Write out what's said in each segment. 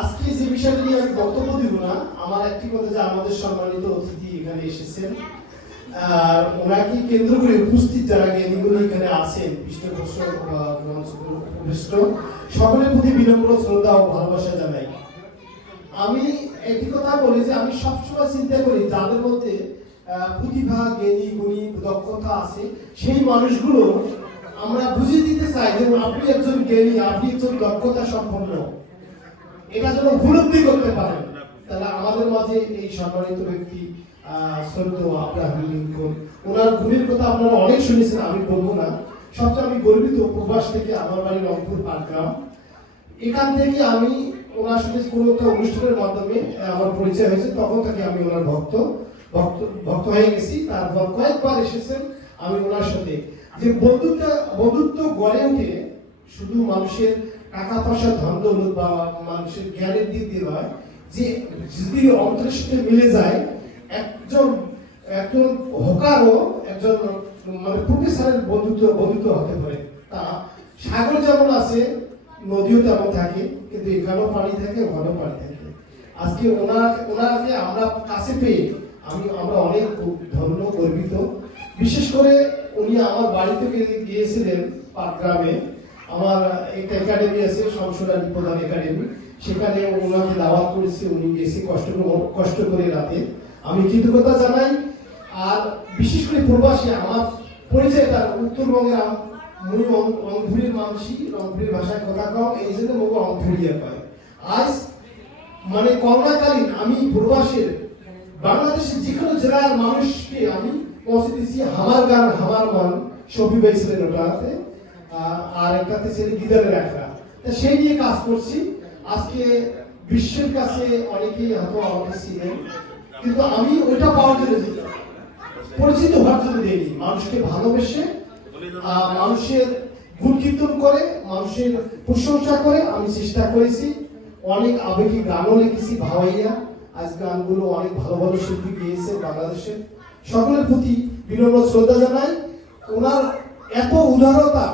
আজকে যে বিষয়টা নিয়ে আমি বক্তব্য দিব না, আমার একটি কথা যে আমাদের সম্মানিত অতিথি এখানে এসেছেন। আর ওনাকে কেন্দ্র করে উপস্থিত যারা জ্ঞানীগুলো এখানে আছেন, পৃষ্ঠপোষক সকলের প্রতি বিনম্র শ্রদ্ধা ও ভালোবাসা জানাই। আমি একটি কথা বলি যে আমি সবসময় চিন্তা করি, যাদের মধ্যে প্রতিভা, জ্ঞানী, গুণী, দক্ষতা আছে, সেই মানুষগুলো আমরা বুঝিয়ে চাই যে আপনি একজন জ্ঞানী, আপনি একজন দক্ষতা সম্পন্ন। এটা যেন উপলব্ধি করতে পারেন। তাহলে আমাদের মাঝে এই সম্মানিত ব্যক্তি আব্রাহাম লিঙ্কন, ওনার গুণের কথা আপনারা অনেক শুনেছেন, আমি বলব না। সবচেয়ে আমি গর্বিত প্রবাস থেকে আমার বাড়ি রংপুর, পাটগ্রাম। এখান থেকে আমি ওনার সাথে কোনো একটা অনুষ্ঠানের মাধ্যমে আমার পরিচয় হয়েছে, তখন থেকে আমি ওনার ভক্ত ভক্ত ভক্ত হয়ে গেছি। তারপর কয়েকবার এসেছেন আমি ওনার সাথে। যে বন্ধুত্ব বন্ধুত্ব গড়ে ওঠে শুধু মানুষের টাকা পয়সা, ধন দৌলত বা মানুষের জ্ঞানের দিক দিয়ে নয়, যে যদি অন্তরের সাথে মিলে যায়, একজন একজন হকারও একজন মানে প্রফেসরের বন্ধুত্ব বন্ধুত্ব হতে পারে। তা সাগর যেমন আছে, নদীও তেমন থাকে, কিন্তু এখানেও পানি থাকে, ওখানেও পানি থাকে। আজকে ওনার, ওনাকে আমরা কাছে পেয়ে আমি, আমরা অনেক ধন্য, গর্বিত। বিশেষ করে উনি আমার বাড়ি থেকে গিয়েছিলেন পাটগ্রামে। আমার একটা একাডেমি আছে সংসদানি প্রধান একাডেমি সেখানে ওনাকে দাওয়াত করেছি, উনি গেছে কষ্ট কষ্ট করে রাতে। আমি কৃতজ্ঞতা জানাই। আর বিশেষ করে প্রবাসী, আমার পরিচয় তার উত্তরবঙ্গের মুই রংপুরের মানুষই রংপুরের ভাষায় কথা কম এই জন্য মুখ রংপুরিয়া পায় আজ মানে করোনাকালীন আমি প্রবাসের, বাংলাদেশের যে কোনো জেলার মানুষকে আমি গান মান ভাই ওটাতে আর একটাতে ছিল গিদারের একটা। সেই নিয়ে কাজ করছি। আজকে বিশ্বের কাছে অনেকেই হয়তো আমাকে কিন্তু আমি পাওয়ার জন্য পরিচিত হওয়ার জন্য দেয়নি মানুষকে ভালোবেসে মানুষের গুণ কীর্তন করে, মানুষের প্রশংসা করে আমি চেষ্টা করেছি। অনেক আবেগী গানও লিখেছি ভাওয়াইয়া। আজ গানগুলো অনেক ভালো ভালো শিল্পী গিয়েছে বাংলাদেশে। সকলের প্রতি বিনম্র শ্রদ্ধা জানাই। ওনার এত উদারতা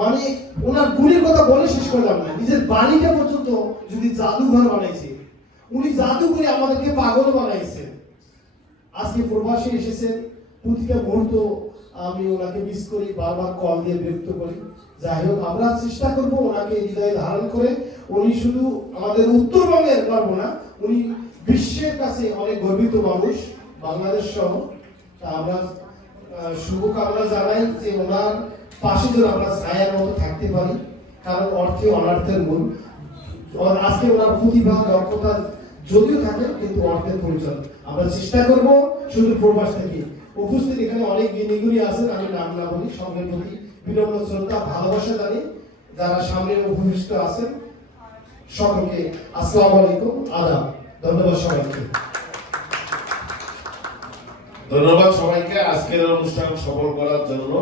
মানে ওনার গুণের কথা বলে শেষ করলাম না নিজের বাড়িটা পর্যন্ত যদি জাদুঘর বানাইছে, উনি জাদু করে আমাদেরকে পাগল বানাইছেন আজকে প্রবাসে এসেছেন, প্রতিটা মুহূর্ত আমি ওনাকে মিস করি, বারবার কল দিয়ে বিরক্ত করি। যাই হোক, আমরা চেষ্টা করব ওনাকে হৃদয়ে ধারণ করে। উনি শুধু আমাদের উত্তরবঙ্গের গর্ব না উনি বিশ্বের কাছে অনেক গর্বিত মানুষ। বাংলাদেশ সহ আমরা শুভকামনা জানাই যে ওনার পাশে যেন আমরা ছায়ার মতো থাকতে পারি। কারণ অর্থে অনার্থের মূল। আজকে ওনার প্রতিভা, দক্ষতা যদিও থাকে, কিন্তু অর্থের প্রয়োজন আমরা চেষ্টা করব শুধু প্রবাস থেকে। উপস্থিত এখানে অনেক জ্ঞানীগুলি আছেন, আমি নাম না বলি, সঙ্গের প্রতি বিনম্র শ্রদ্ধা, ভালোবাসা জানি। যারা সামনে উপবিষ্ট আছেন, সকলকে আসসালামু আলাইকুম, আদাব। ধন্যবাদ সবাইকে। ধন্যবাদ সবাইকে। আজকের অনুষ্ঠান সফল করার জন্য।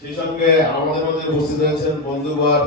সেই সঙ্গে আমাদের মধ্যে উপস্থিত হয়েছেন বন্ধুবার